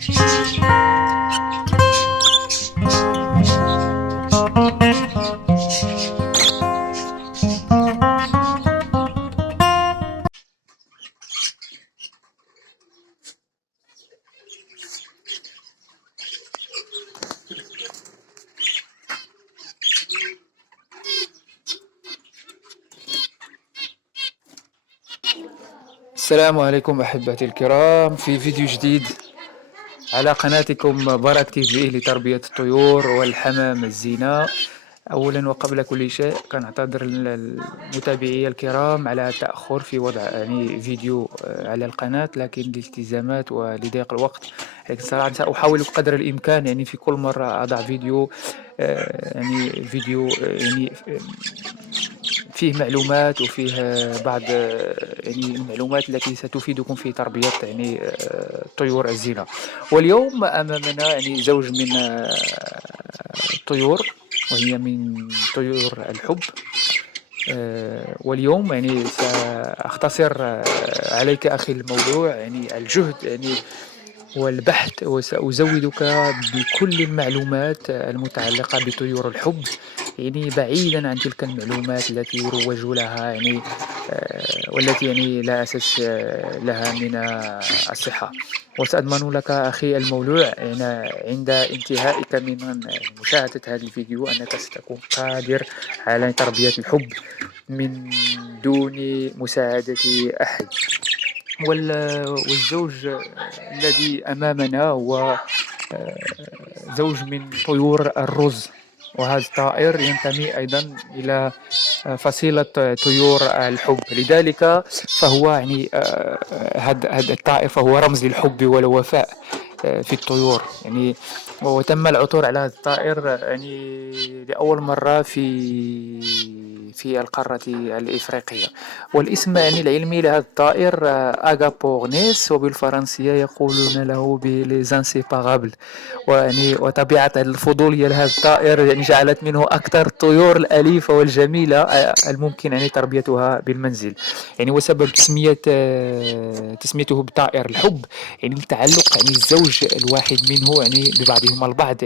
السلام عليكم أحبتي الكرام، في فيديو جديد على قناتكم براك تي في لتربية الطيور والحمام الزينة. أولا وقبل كل شيء كنعتذر المتابعي الكرام على التأخر في وضع فيديو على القناة، لكن الالتزامات ولضيق الوقت. لكن صراحة سأحاول قدر الإمكان في كل مرة أضع فيديو، فيديو فيه معلومات وفيه بعض المعلومات التي ستفيدكم في تربية طيور الزينة. واليوم أمامنا زوج من الطيور، وهي من طيور الحب. واليوم سأختصر عليك أخي الموضوع، الجهد والبحث، وسأزودك بكل المعلومات المتعلقة بطيور الحب، بعيدا عن تلك المعلومات التي يروج لها والتي لا أساس لها من الصحة. وسأضمن لك أخي المولوع عند انتهائك من مشاهدة هذا الفيديو أنك ستكون قادر على تربية الحب من دون مساعدة أحد. والزوج الذي أمامنا هو زوج من طيور الرز، وهذا الطائر ينتمي أيضا إلى فصيلة طيور الحب. لذلك فهو هذا الطائر فهو رمز للحب والوفاء في الطيور. وتم العثور على هذا الطائر لأول مرة في القارة الإفريقية. والاسم العلمي لهذا الطائر أغابورنيس، وبالفرنسية يقولون له بليزانسيباغابل. وطبيعة الفضولية لهذا الطائر جعلت منه أكثر الطيور الأليفة والجميلة الممكن تربيتها بالمنزل. وسبب تسميته بطائر الحب لتعلق الزوج الواحد منه ببعضهما البعض،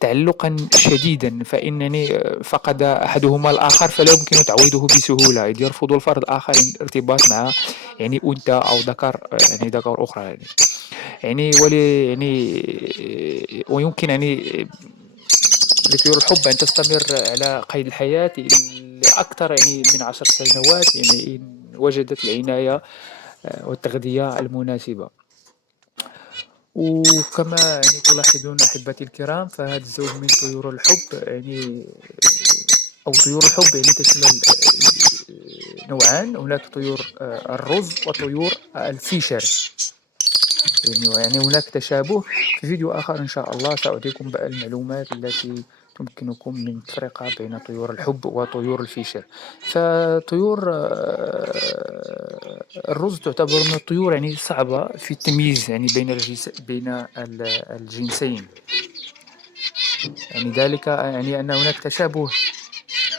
تعلقا شديدا، فإنني فقد أحدهما الآخر فلا يمكن تعويضه بسهولة، إذ يرفض الفرد الآخر الارتباط مع أنثى أو ذكر، ذكر أخرى. ولي ويمكن لطيور الحب أن تستمر على قيد الحياة لأكثر من 10 سنوات، إن وجدت العناية والتغذية المناسبة. وكما تلاحظون أحبتي الكرام، فهذا الزوج من طيور الحب أو طيور الحب تشمل نوعان. هناك طيور الرز وطيور الفيشر. هناك تشابه. في فيديو آخر إن شاء الله سأعطيكم بقى المعلومات التي تمكنكم من التفرقة بين طيور الحب وطيور الفيشر. فطيور الرز تعتبر من الطيور صعبة في التمييز بين الجنسين. ذلك أن هناك تشابه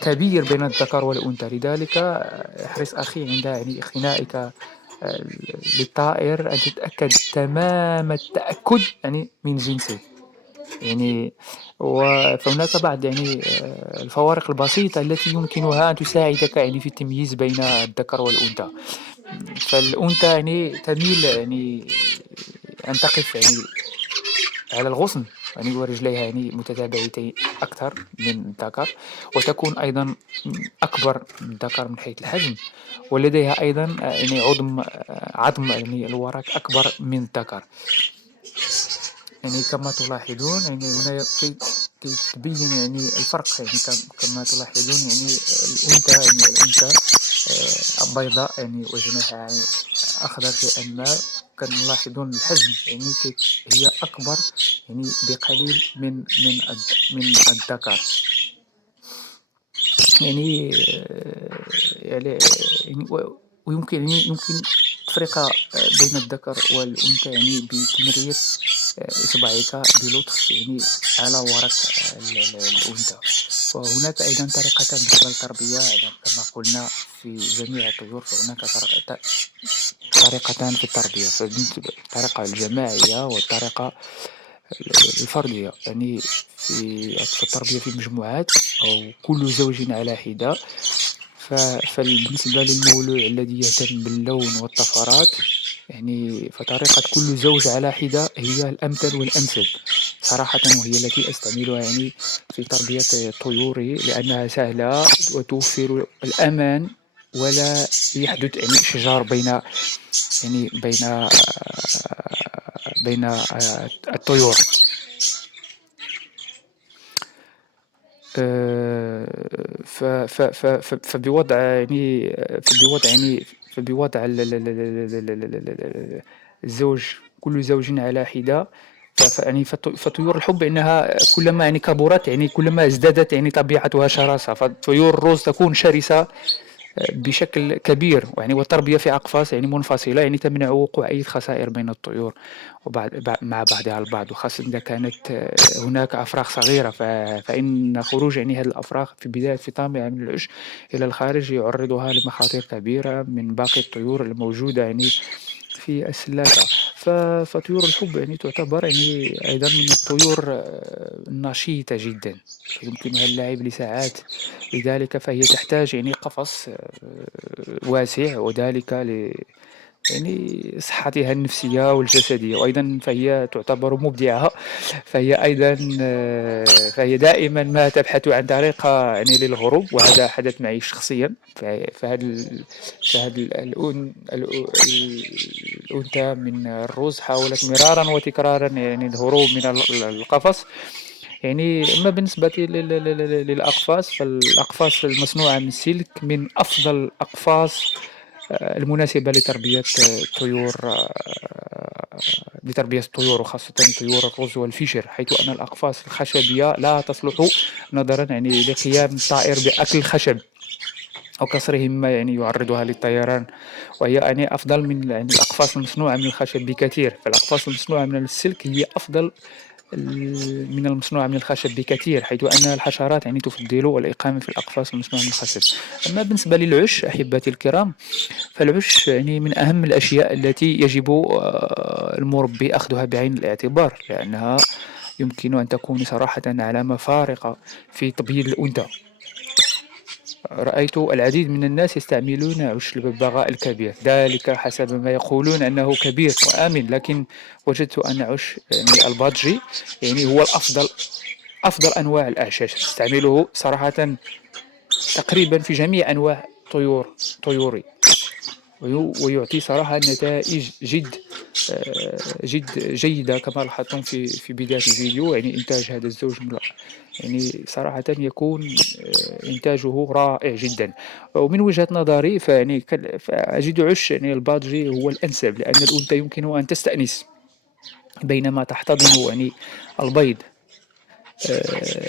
كبير بين الذكر والأنثى. لذلك احرص أخي عند اقتنائك للطائر أن تتأكد تمام التأكد من جنسه. فهناك بعض الفوارق البسيطة التي يمكنها أن تساعدك في التمييز بين الذكر والأنثى. فالأنثى تميل أن تقف على الغصن ورجليها متتابعتين أكثر من الذكر، وتكون أيضا أكبر من الذكر من حيث الحجم، ولديها أيضا عظم الوراك أكبر من الذكر. كما تلاحظون هنا تبين الفرق. كما تلاحظون الأنثى بيضاء بيضاء أخضر شيئا ما. كنلاحظون الحجم هي أكبر بقليل من الذكر. ويمكن تفرقة بين الذكر والأنثى بتمرير إصبعك بلطف يعني على ورق الأنثى. وهناك أيضا طريقتان بالنسبة للتربية، كما قلنا في جميع الطيور، فهناك طريقتان في التربية، الطريقة الجماعية والطريقة الفردية. يعني في التربية في مجموعات أو كل زوج على حدة. فبالنسبة للمولوع الذي يهتم باللون والطفرات، يعني فطريقة كل زوج على حدة هي الأمثل والأنسب صراحة، وهي التي أستعملها يعني في تربية طيوري، لأنها سهلة وتوفر الأمان، ولا يحدث يعني شجار بين الطيور. فبوضع يعني فبوضع الزوج، كل زوج على حدة. يعني فطيور الحب إنها كلما يعني كبرت، يعني كلما ازدادت يعني طبيعتها شراسة. فطيور الروز تكون شرسة بشكل كبير، يعني والتربية في أقفاص يعني منفصلة يعني تمنع وقوع أي خسائر بين الطيور مع بعضها البعض، وخاصة إذا كانت هناك أفراخ صغيرة. فإن خروج يعني هذه الأفراخ في بداية فطامها من العش إلى الخارج يعرضها لمخاطر كبيرة من باقي الطيور الموجودة يعني في السلاسة. فطيور الحب يعني تعتبر يعني أيضا من الطيور النشيطة جدا، يمكنها اللعب لساعات. لذلك فهي تحتاج يعني قفص واسع، وذلك يعني صحتها النفسية والجسدية. وأيضا فهي تعتبر مبدعة، فهي أيضا فهي دائما ما تبحث عن طريقة يعني للهروب، وهذا حدث معي شخصيا. فهذا الأنثى من الروز حاولت مرارا وتكرارا يعني الهروب من القفص. يعني أما بالنسبة للأقفاص، فالأقفاص المصنوعة من السلك من أفضل الأقفاص المناسبة لتربية الطيور، وخاصة طيور الرز والفيشر، حيث أن الأقفاص الخشبية لا تصلح نظرا يعني لقيام الطائر بأكل الخشب أو كسره مما يعني يعرضها للطيران، وهي يعني أفضل من يعني الأقفاص المصنوعة من الخشب بكثير. فالأقفاص المصنوعة من السلك هي أفضل من المصنوعة من الخشب بكثير، حيث أن الحشرات يعني تفضل الإقامة في الأقفاص المصنوعة من الخشب. أما بالنسبة للعش أحبتي الكرام، فالعش يعني من أهم الأشياء التي يجب المربي أخذها بعين الاعتبار، لأنها يمكن أن تكون صراحة علامة فارقة في تبييض الأنثى. رأيت العديد من الناس يستعملون عش الببغاء الكبير، ذلك حسب ما يقولون أنه كبير وآمن، لكن وجدت أن عش يعني البادجي يعني هو الأفضل، أفضل أنواع الأعشاش تستعمله صراحة تقريبا في جميع أنواع طيوري، ويعطي صراحة نتائج جد جيدة، كما لاحظتم في بداية الفيديو. يعني إنتاج هذا الزوج يعني صراحة يكون إنتاجه رائع جدا. ومن وجهة نظري فأجد عش يعني البادجي هو الأنسب، لأن الأنثى يمكن أن تستأنس بينما تحتضن يعني البيض،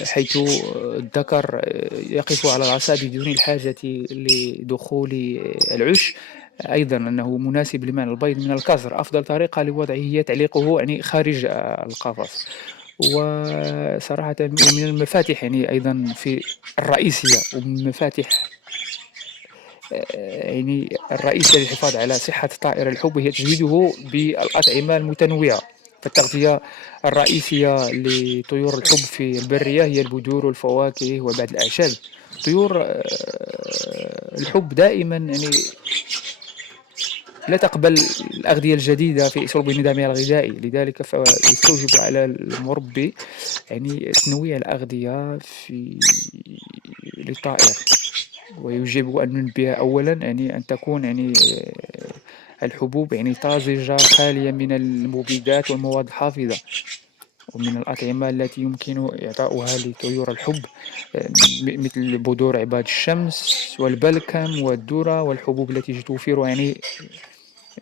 حيث الذكر يقف على العصا بدون الحاجة لدخول العش. أيضا أنه مناسب لمنع البيض من الكسر. أفضل طريقة لوضعه هي تعليقه يعني خارج القفص. وصراحة ومن المفاتيح يعني أيضا في الرئيسية، ومن المفاتيح يعني الرئيسية للحفاظ على صحة طائر الحب هي تزويده بالأطعمة المتنوعة. فالتغذية الرئيسية لطيور الحب في البرية هي البذور والفواكه وبعض الأعشاب. طيور الحب دائما يعني لا تقبل الأغذية الجديدة في أسلوب نظامها الغذائي، لذلك فيستوجب على المربي يعني تنويع الأغذية للطائر. ويجب أن ننبه أولا يعني أن تكون يعني الحبوب يعني طازجة خالية من المبيدات والمواد الحافظة. ومن الأطعمة التي يمكن إعطاؤها لطيور الحب مثل بذور عباد الشمس والبلكم والذرة والحبوب التي توفر يعني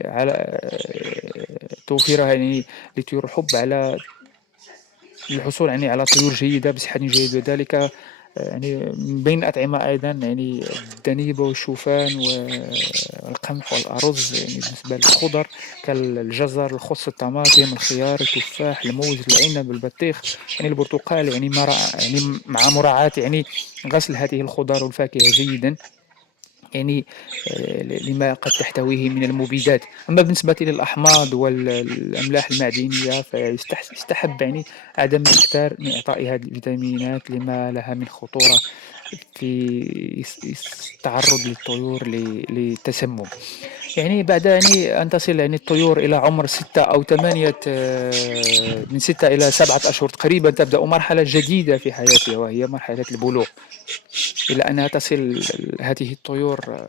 على توفيرها يعني لطيور الحب على للحصول يعني على طيور جيدة بصحة جيدة. وذلك يعني من بين الأطعمة أيضًا يعني الدنيبة والشوفان والقمح والأرز. يعني بالنسبة للخضر كالجزر، الخس، الطماطم، الخيار، التفاح، الموز، العنب، البطيخ، يعني البرتقال، يعني يعني مع مراعاة يعني غسل هذه الخضار والفاكهة جيدًا، يعني لما قد تحتويه من المبيدات. أما بالنسبة للأحماض الأملاح المعدنية يستحب يعني عدم الإكثار من إعطاء هذه الفيتامينات لما لها من خطورة في التعرض للطيور للتسمم. يعني بعد يعني أن تصل يعني الطيور إلى عمر 6 أو 8 من 6 إلى 7 أشهر تقريبًا تبدأ مرحلة جديدة في حياتها، وهي مرحلة البلوغ. إلى أنها تصل هذه الطيور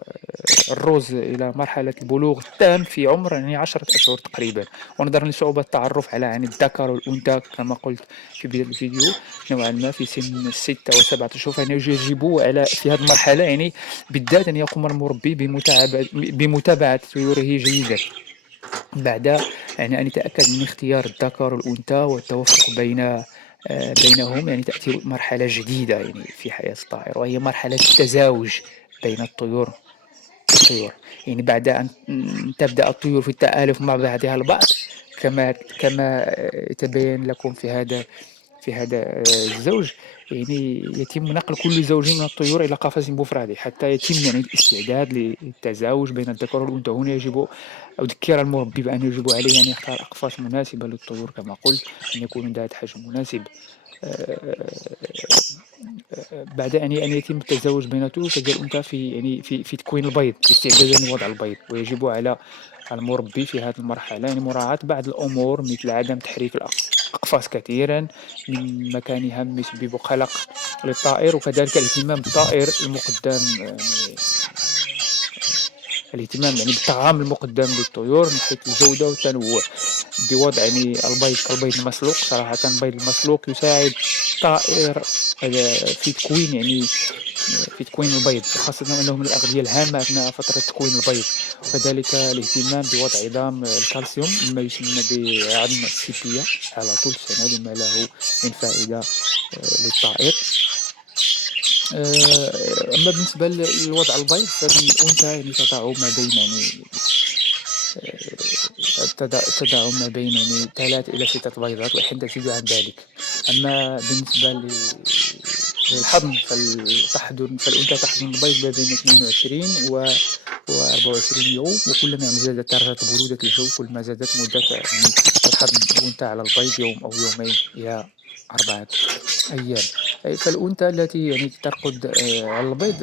الروز إلى مرحلة البلوغ التام في عمر يعني 10 أشهر تقريبًا. ونظرًا لصعوبة التعرف على يعني الذكر والأنثى كما قلت في بداية الفيديو نوعًا ما في سن 6 و7 أشهر، فإنه يجب على في هذه المرحلة يعني بالذات أن يقوم المربي بمتابعة طيوره جيدًا. بعد يعني أن يتأكد من اختيار الذكر والأنثى والتوافق بينهم. يعني تأتي مرحلة جديدة يعني في حياة الطائر، وهي مرحلة التزاوج بين الطيور. يعني بعد أن تبدأ الطيور في التآلف مع بعضها البعض، كما يتبين لكم في هذا الزوج. يعني يتم نقل كل زوج من الطيور إلى قفص مفرغ حتى يتم يعني الاستعداد للتزاوج بين الذكر والأنثى. هنا يجب أذكر المربي بأنه يجب عليه أن يختار أقفاص مناسبة للطيور كما قلت، أن يكون ذات حجم مناسب. آآ بعد أن يتم التزاوج بين الطيور تبدأ الأنثى في تكوين البيض استعدادًا لوضع البيض. ويجب على المربي في هذه المرحلة يعني مراعاة بعض الأمور مثل عدم تحريك الأقفاص كثيرًا من مكانها مما يسبب قلق للطائر، وكذلك الاهتمام بالطائر المقدم يعني الاهتمام يعني بالطعام المقدم للطيور من حيث الجودة والتنوع، بوضع يعني البيض كالبيض المسلوق. صراحةً البيض المسلوق يساعد الطائر في تكوين يعني في تكوين البيض، وخاصة أنه من الأغذية الهامة أثناء فترة تكوين البيض. وكذلك الاهتمام بوضع عظام الكالسيوم مما يسمى بعظم السيبيا على طول السنة لما له من فائدة للطائر. أما بالنسبة لوضع البيض فالأنثى يعني تضع ما بين يعني تضع ما بين يعني 3 إلى 6 بيضات وأحيانًا تزيد عن ذلك. أما بالنسبة للحضن فالأنثى تحضن البيض ما بين 22 و24 يوم، وكلما يعني زادت درجة برودة الجو كلما زادت مدة يعني الحضن الأنثى على البيض يوم أو يومين إلى 4 أيام. فالأنثى التي يعني ترقد على البيض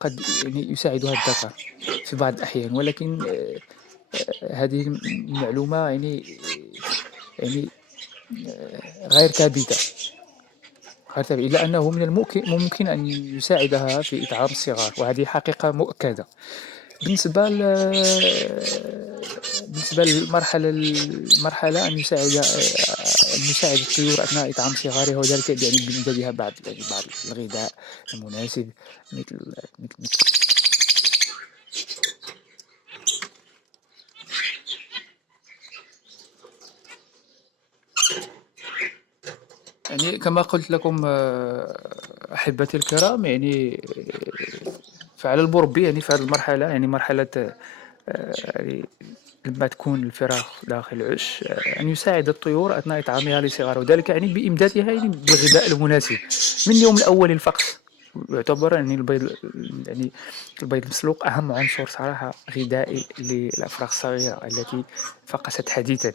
قد يعني يساعدها الذكر في بعض الأحيان، ولكن هذه المعلومة يعني غير ثابتة. إلا أنه من ممكن أن يساعدها في إطعام الصغار، وهذه حقيقة مؤكدة. بالنسبة ل بالنسبة المرحلة أن يساعد الطيور أثناء إطعام صغارها، وذلك يعني بإمدادها بعض الغذاء المناسب مثل مثل يعني كما قلت لكم أحبتي الكرام. يعني فعلى المربي يعني في هذه المرحلة يعني مرحلة يعني لما تكون الفراخ داخل العش أن يساعد الطيور أثناء إطعامها لصغارها، وذلك يعني بإمدادها يعني بالغذاء المناسب من اليوم الأول للفقس. يعتبر يعني يعني البيض المسلوق أهم عنصر صراحة غذائي للأفراخ الصغيرة التي فقست حديثًا.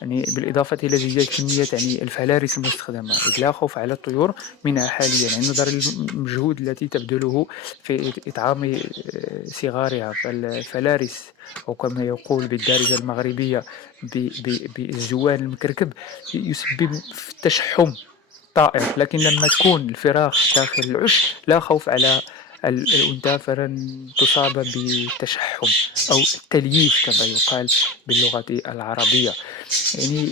يعني بالإضافة إلى زيادة كمية يعني الفلارس المستخدمة، إذ لا خوف على الطيور منها حاليًا يعني نظرًا للمجهود التي تبذله في إطعام صغارها. فالفلارس أو كما يقول بالدارجة المغربية بالزوان المكركب يسبب في التشحم طائر. لكن لما تكون الفراخ داخل العش لا خوف على الأنثى فلن تصاب بالتشحم أو التلييف كما يقال باللغة العربية.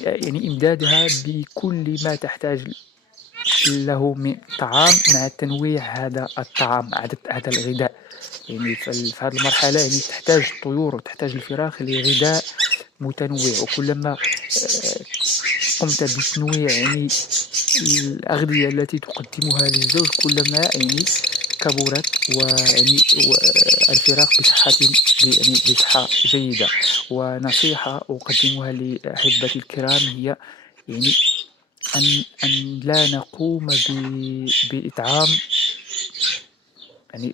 يعني إمدادها بكل ما تحتاج له من طعام مع تنويع هذا الطعام هذا الغذاء. يعني في هذه المرحلة يعني تحتاج الطيور وتحتاج الفراخ لغذاء متنوع، وكلما قمت بتنويع الأغذية التي تقدمها للزوج كلما كبرت، الفراخ بصحة جيدة. ونصيحة أقدمها لأحبتي الكرام هي يعني أن لا نقوم بإطعام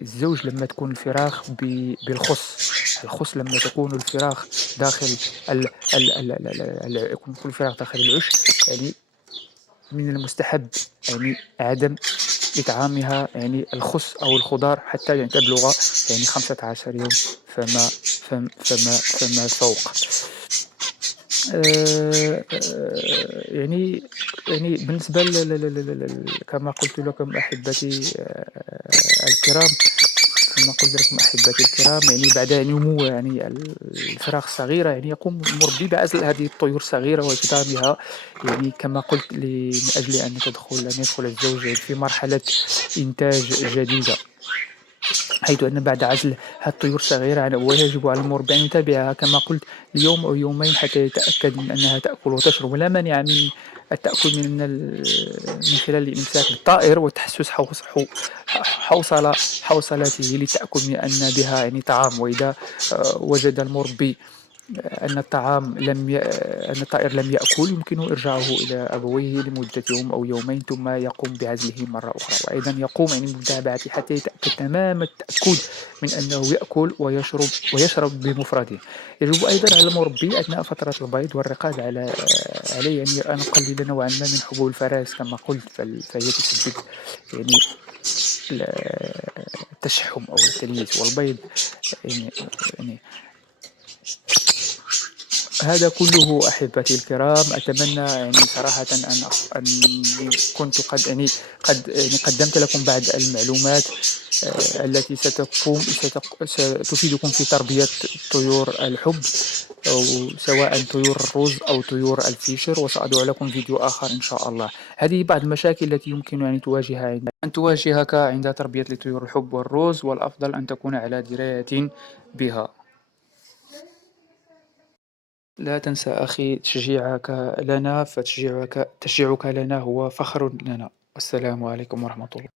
الزوج لما تكون الفراخ بالخص. الخص لما تكون الفراخ داخل يكون الفراخ داخل العش، يعني من المستحب عدم إطعامها الخس أو الخضار حتى تبلغ 15 يوم فما فوق. يعني بالنسبة كما قلت لكم أحبتي الكرام، بعد نمو الفراخ الصغيرة، يقوم المربي بعزل هذه الطيور الصغيرة وإقدامها، كما قلت من أجل أن يدخل الزوج في مرحلة إنتاج جديدة، حيث أن بعد عزل هذه الطيور الصغيرة ويجب على المربي أن يتابعها كما قلت ليوم أو يومين حتى يتأكد من أنها تأكل وتشرب. ولا مانع من التأكل من خلال الإمساك بالطائر والتحسس حوصلته للتأكد من أن بها طعام. وإذا وجد المربي أن الطائر لم يأكل، يمكنه إرجاعه إلى أبويه لمدة يوم أو يومين ثم يقوم بعزله مرة أخرى. وأيضا يقوم بمتابعته حتى يتأكد تمام التأكد من أنه يأكل ويشرب بمفرده. يجب أيضا على المربي أثناء فترة البيض والرقاد عليه أن يقلل نوعا ما من حبوب الفراس كما قلت، فهي تسبب يعني ال- التشحم أو التليس. والبيض يعني يعني هذا كله أحبتي الكرام. أتمنى صراحة أني كنت قد قدمت لكم بعض المعلومات التي ستفيدكم في تربية طيور الحب، أو سواء طيور الرز أو طيور الفيشر. وسأضع لكم فيديو آخر إن شاء الله. هذه بعض المشاكل التي يمكن أن تواجهك عند تربية لطيور الحب والرز، والأفضل أن تكون على دراية بها. لا تنسى أخي تشجيعك لنا، تشجيعك لنا هو فخر لنا. والسلام عليكم ورحمة الله.